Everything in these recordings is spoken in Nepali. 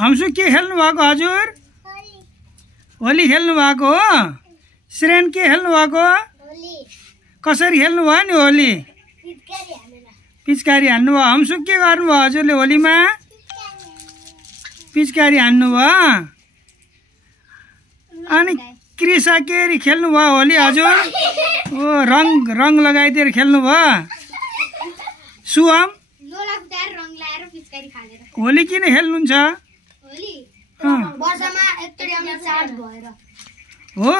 हमसु के खेल्नु भएको हजुर? होली खेल्नु भएको हो? श्रेण के खेल्नु भएको? कसरी खेल्नु भयो नि होली? पिचकारी हान्नु भयो। हमसु के गर्नु भयो हजुरले होलीमा? पिचकारी हान्नु भयो। अनि कृषा के खेल्नु भयो होली हजुर? ओ रङ लगाइदिएर खेल्नु भयो। सुहम होली किन खेल्नुहुन्छ? हो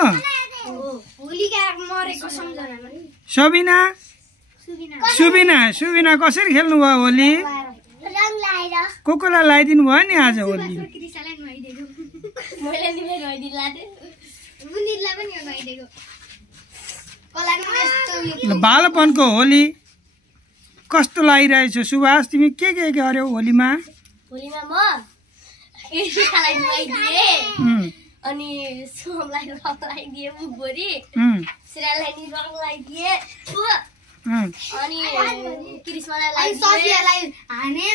सुबिना कसरी खेल्नु भयो होली? कोलाई लगाइदिनु भयो नि आज होली? बालपनको होली कस्तो लागिरहेछ सुभाष? तिमी के गर्यौ होलीमा? होलीमा म कृषिकालाई नुहाइदिए, अनि सुमलाई रङ लगाइदिए मुखभरि, श्रेयालाई नि रङ लगाइदिए, अनि कृष्णलाई ससियालाई हाने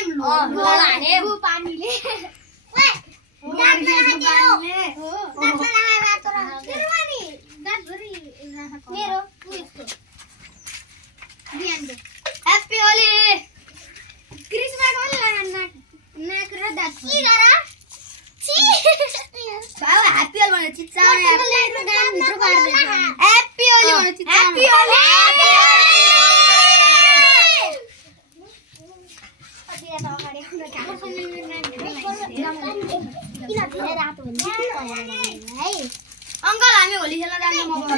पानीले Happy Holi! Krishna ko nak radat. Ki gara? Chi. Baba happy Holi bhane chicha. Happy Holi bhane chicha. Happy Holi. Uncle, हामी होली खेल्न जाने मौका